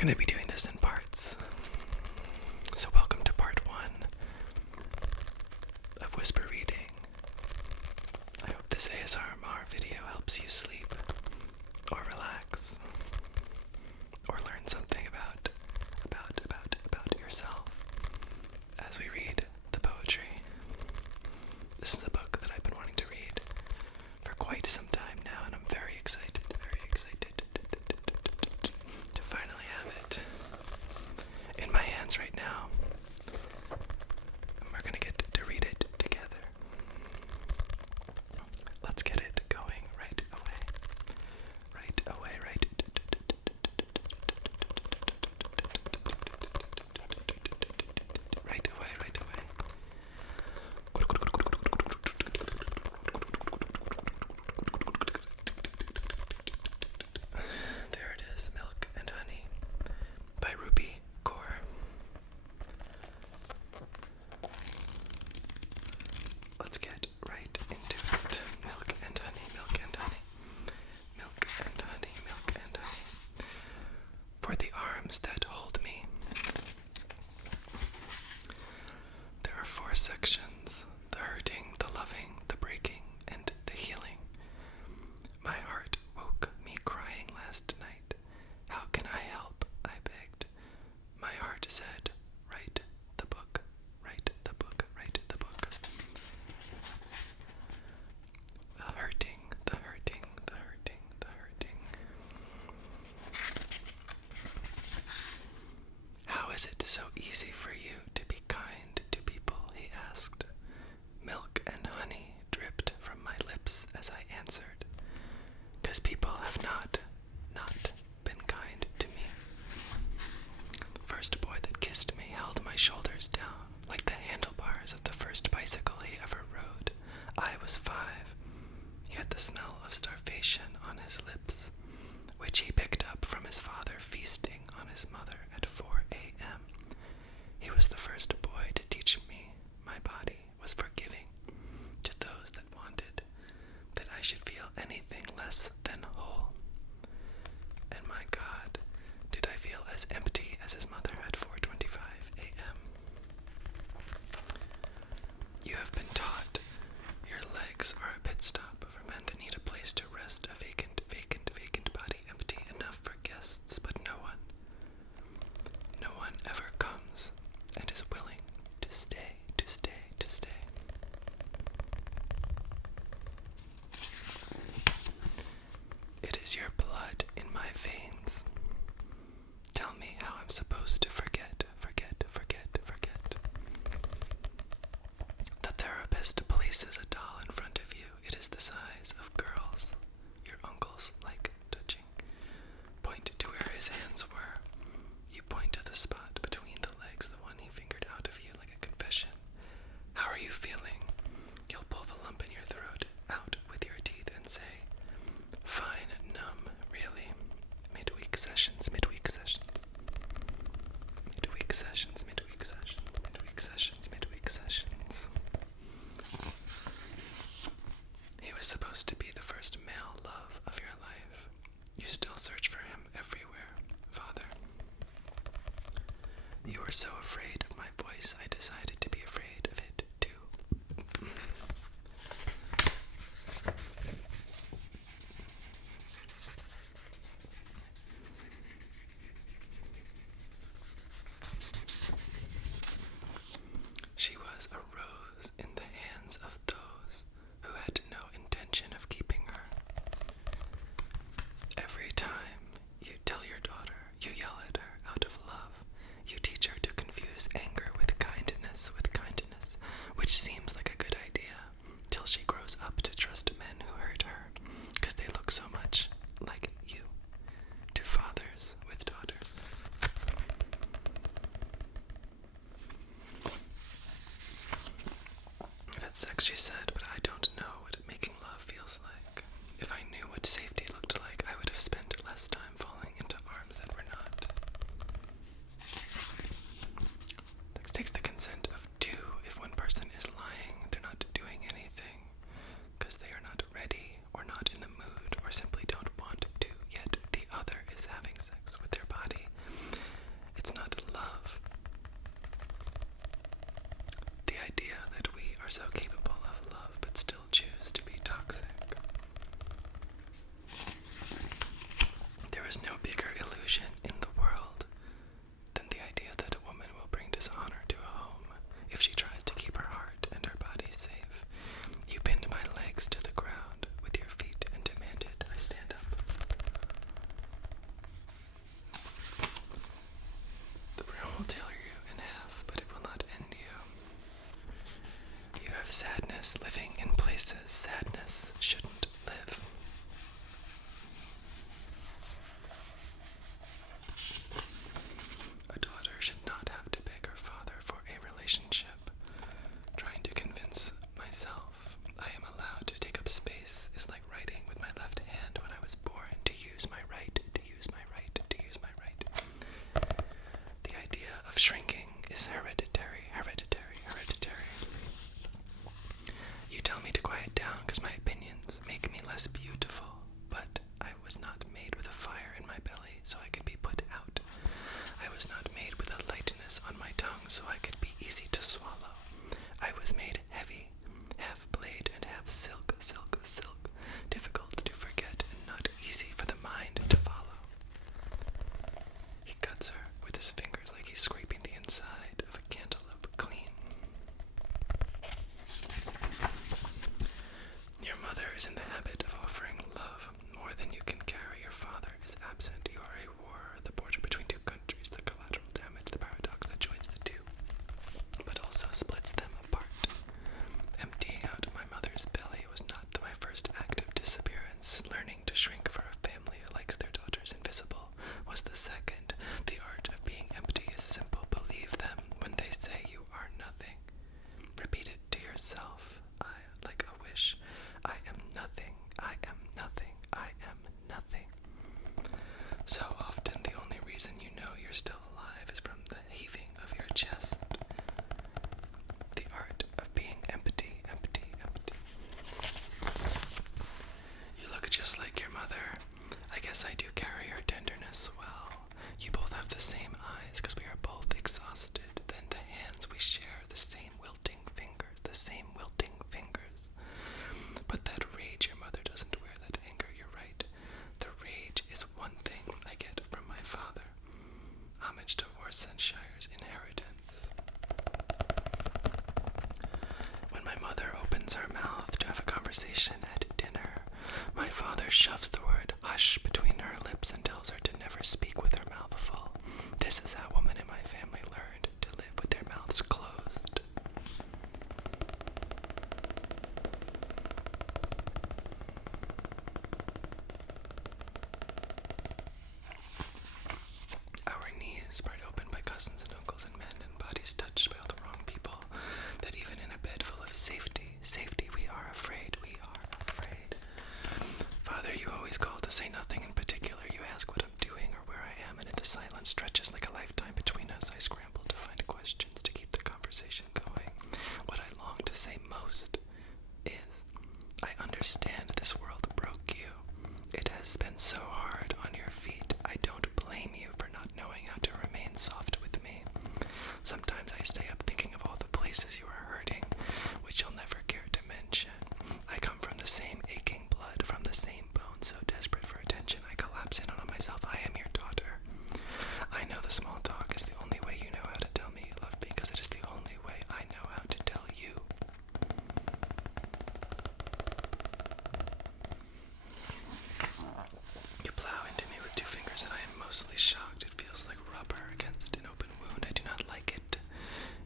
going to be doing this in parts. So welcome to part 1 of whisper reading. I hope this ASMR video helps you sleep or relax or learn something about yourself as we read the poetry. This is a book that I've been wanting to read for quite some time now, and I'm very excited to finally have it in my hands right now. And we're gonna get to read it together. Let's get it going right away. Right away. There it is, Milk and Honey by Rupi Kaur. Let's get right into it. Milk and honey, milk and honey. Milk and honey, milk and honey. For the arms that hold me. There are 4 sections: the hurting, the loving, the breaking, and the healing. My heart woke me crying last night. How can I help? I begged. My heart said, write the book, write the book, write the book. The hurting, the hurting, the hurting, the hurting. How is it so easy for you to be kind to people? He asked. Milk and honey dripped from my lips as I answered. 'Cause people have not been kind to me. First boy that kissed me held my shoulders down like the handlebars of the first bicycle he ever rode. I was 5. He had the smell of starvation on his lips, which he picked up from his father feasting on his mother at 4 a.m. He was the first boy to teach me my body was forgiving to those that wanted, that I should feel anything less than whole. And my God, did I feel as empty as his mother at 4:25 a.m. You have been taught your legs are a pit stop for men that need a place to rest, a vacant body empty enough for guests, but no one ever comes and is willing to stay. It is your blood in my veins. Tell me how I'm supposed to forget. The therapist places a doll in front of you. It is the size of girls your uncles like touching. Point to where his hands were. You point to the spot between the legs, the one he fingered out of you like a confession. How are you feeling? You'll pull the lump in your throat out with your teeth and say, fine, numb, really. Midweek sessions. He was supposed to be the first male love of your life. You still search for him everywhere, Father. You were so afraid of my voice, I decided to be afraid of it too. She was a rose in the hands of those who had no intention of keeping her. Every time you tell your daughter, you yell at her out of love. You teach her to confuse anger with kindness, which seems like a good idea, till she grows up to trust men who hurt her, 'cause they look so much like you, to fathers with daughters. That's sex, she said, but I don't know what making love feels like. If I knew what safety looked like, I would have spent less time falling into arms that were not. This takes the consent of 2. If one person is lying, they're not doing anything, 'cause they are not ready or not in the mood or simply don't want to, yet the other is having sex with their body sadness living in places sadness shouldn't live. A daughter should not have to beg her father for a relationship. Trying to convince myself I am allowed to take up space is like writing with my left hand when I was born, to use my right, to use my right, to use my right. The idea of shrinking is hereditary. You tell me to quiet down because my opinions make me less beautiful, but I was not made with a fire in my belly so I could be put out. I was not made with a lightness on my tongue so I could be easy to swallow. I was made heavy, half blade and half silk, difficult to forget and not easy for the mind to follow. He cuts her with his fingers like he's scraping the inside of a cantaloupe clean. Your mother is in the habit of offering love more than you can carry. Your father is absent. You are a war, the border between two countries, the collateral damage, the paradox that joins the two, but also splits them apart. Emptying out my mother's belly was not my first act of disappearance. Learning to shrink for a family who likes their daughters invisible was the second. The art of being empty is simple. Believe them when they say you are nothing. Repeat it to yourself, like a wish. I am nothing, I am nothing, I am nothing. So often the only reason you know you're still alive is from the heaving of your chest. The art of being empty, empty, empty. You look just like your mother. I guess I do carry her tenderness well. You both have the same eyes because we are both exhausted. Then the hands we share, the same wilting fingers, the same wilting fingers. But that rage your mother doesn't wear, that anger, you're right. The rage is one thing I get from my father. Homage to Worcestershire's inheritance. When my mother opens her mouth to have a conversation at dinner, my father shoves the word hush between her lips and tells her to never speak with her mouth full. This is how women in my family learned to live with their mouths closed. Our knees spread open by cousins and uncles and men, and bodies touched by all the wrong people, that even in a bed full of safety, we are afraid, Father, you always call to say nothing in particular. You ask what I'm doing or where I am, and the silence stretches like a lifetime between us. I scramble to find questions to keep the conversation going. What I long to say most is, I understand this world broke you. It has been so hard on your feet. I don't blame you for not knowing how to remain soft with me. Sometimes I stay up thinking of all the places you are hurting, which you'll never care to mention. I come from the same aching blood, from the same bone, so desperate for attention I collapse in on myself. I am your daughter. I know the small talk is the only way you know how to tell me you love me, because it is the only way I know how to tell you. You plow into me with two fingers and I am mostly shocked. It feels like rubber against an open wound. I do not like it.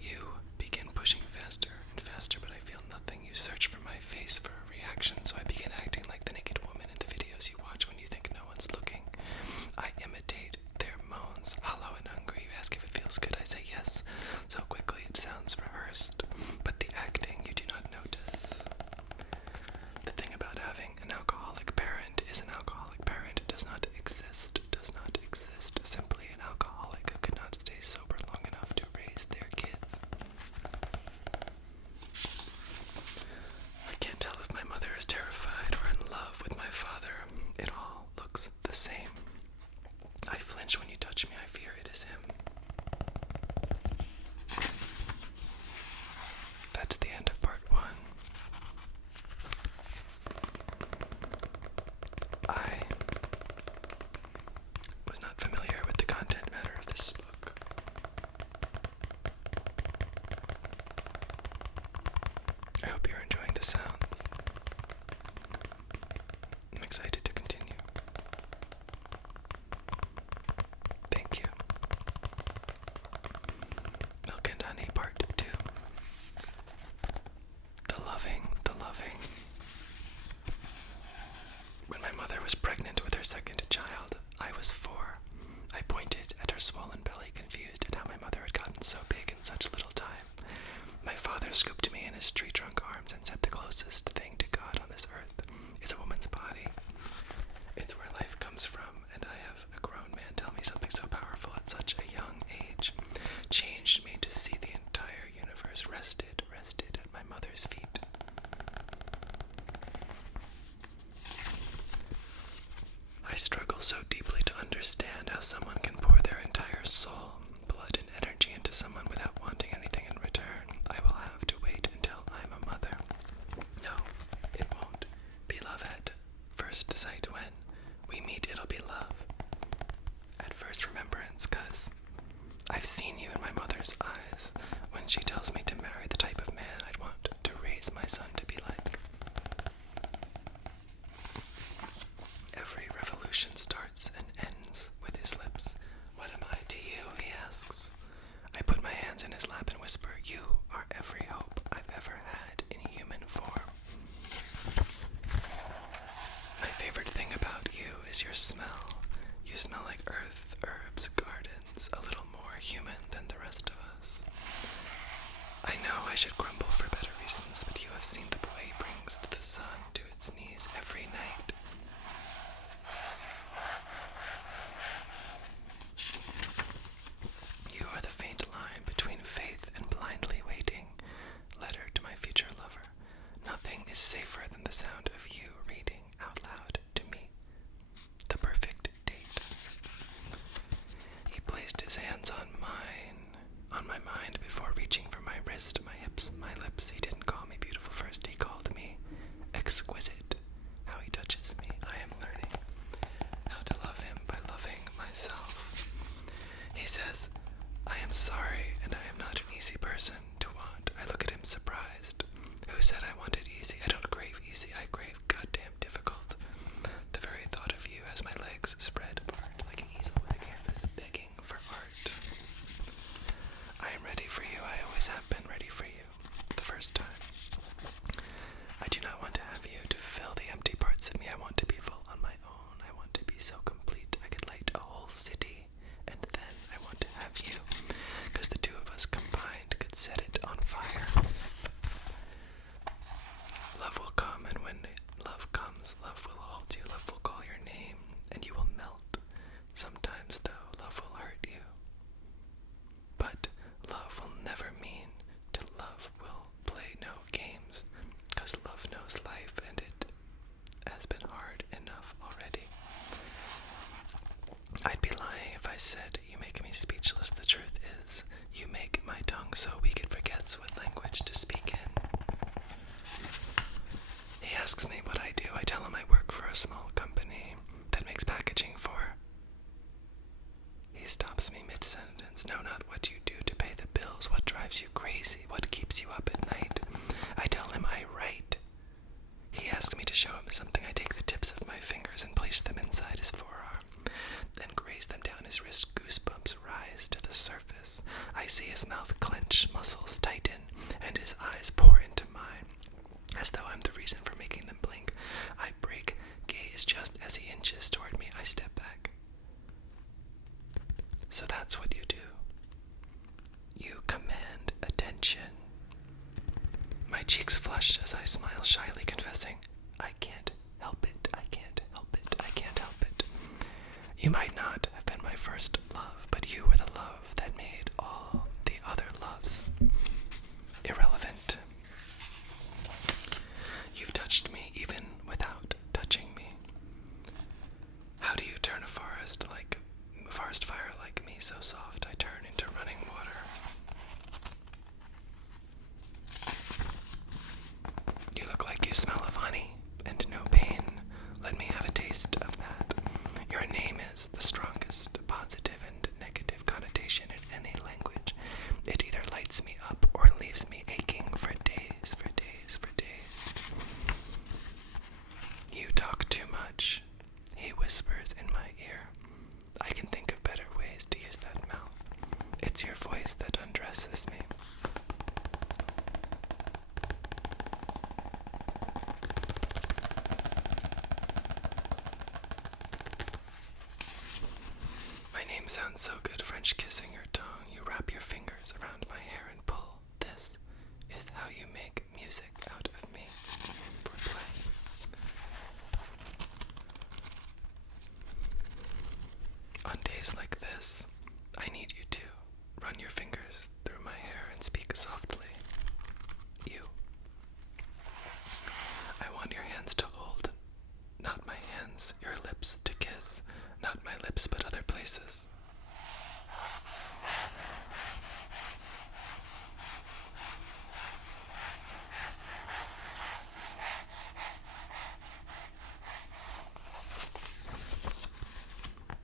You begin pushing faster and faster, but I feel nothing is your smell. You smell like earth, herbs, gardens, a little more human than the rest of us. I know I should grumble for better reasons, but you have seen the boy he brings to the sun to its knees every night. You are the faint line between faith and blindly waiting. Letter to my future lover. Nothing is safer than the sound of you reading out loud to me. The perfect date. He placed his hands on my mind before reaching for my wrist, my hips, my lips. He didn't call me beautiful first, he called me exquisite. How he touches me. I am learning how to love him by loving myself. He says, I am sorry, and I am not an easy person to want. I look at him surprised. Who said I wanted easy? I don't crave easy, I crave goddamn difficult. The very thought of you has my legs spread apart like an easel with a canvas begging for art. I am ready for you. I always have been ready for you. The first time. I do not want to have you to fill the empty parts of me. I want to be full on my own. I want to be so complete I could light a whole city. And then I want to have you, because the two of us combined could set it on fire. Love will come, and when love comes, love will hold you. Love will call your name, and you will melt. Sometimes, though, love will hurt you. But love will never mean to love will play no games, because love knows life, and it has been hard enough already. I'd be lying if I said you make me speechless. The truth is, you make my tongue so weak it forgets what language to speak in. He asks me what I do. I tell him I work for a small company that makes packaging for... He stops me mid-sentence. No, not what you do to pay the bills. What drives you crazy? What keeps you up at night? I tell him I write. He asks me to show him something. I take the tips of my fingers and place them inside his forearm, then graze them down his wrist. Goosebumps rise to the surface. I see his mouth clench, muscles tighten, and his eyes pour into mine, as though I'm the reason for making them blink. I break gaze just as he inches toward me. I step back. So that's what you do. You command attention. My cheeks flush as I smile shyly, confessing, I can't help it, I can't help it, I can't help it. You might not have been my first love, but you were the love that made all the other loves irrelevant. You've touched me even without touching me. How do you turn a forest fire like me so soft I turn into running water? You look like you smell of honey and no pain. Let me have a taste of that. Your name is the strongest positive and negative connotation in any language. It either lights me up or leaves me aching for days, for days, for days. You talk too much, he whispers in my ear. I can think of better ways to use that mouth. It's your voice that undresses me. My name sounds so good, French kissing your tongue. You wrap your fingers around my hair and pull. This is how you make music out of me for play. On days like this, I need you to run your fingers through my hair and speak softly. You. I want your hands to hold, not my hands, your lips to kiss, not my lips but other places.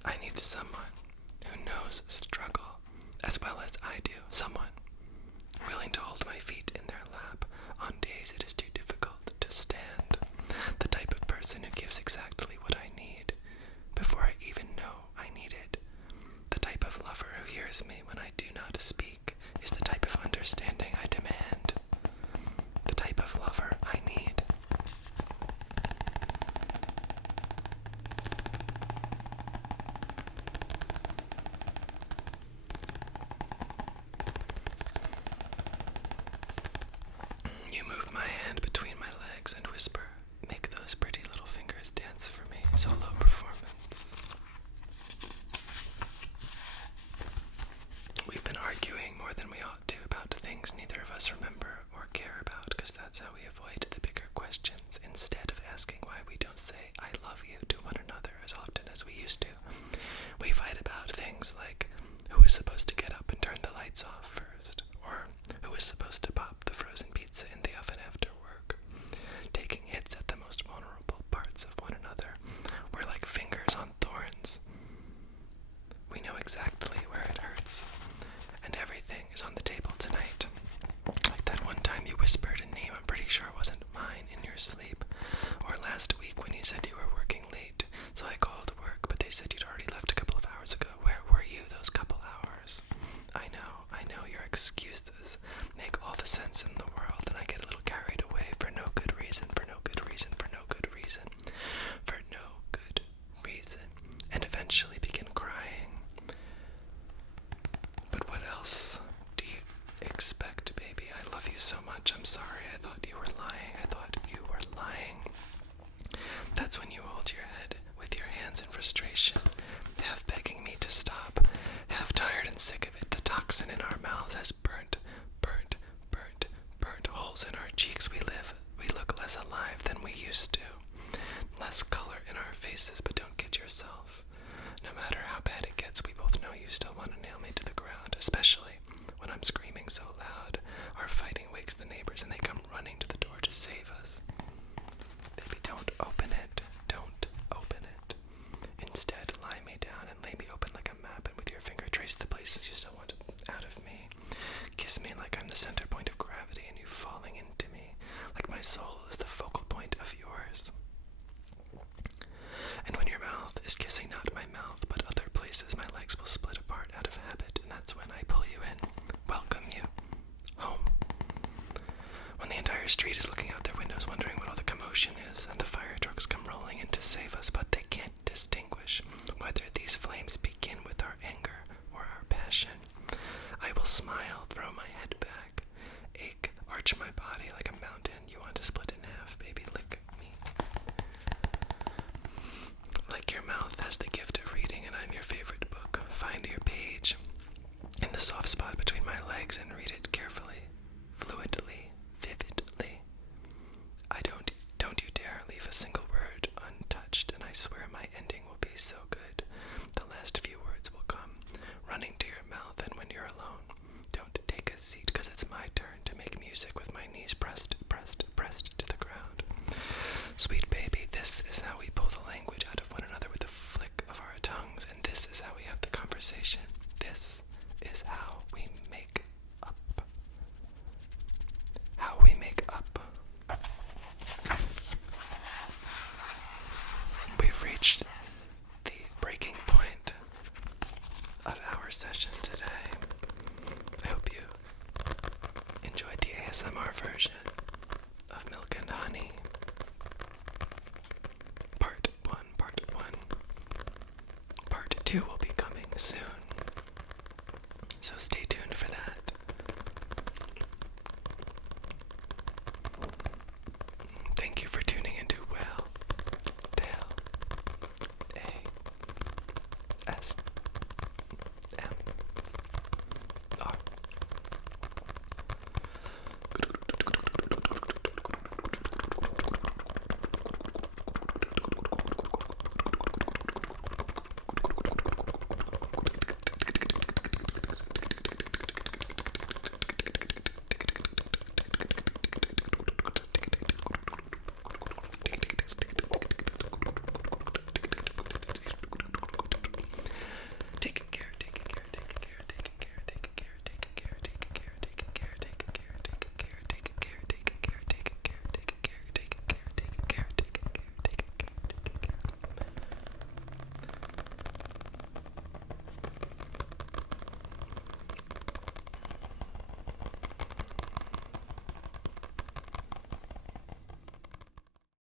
I need someone who knows struggle as well as I do. Someone willing to hold my feet in their lap on days it is too difficult to stand. The type of person who gives exactly what I need before I even know I need it. The type of lover who hears me when I do not speak is the type of understanding I demand. The type of lover I need. Thank you for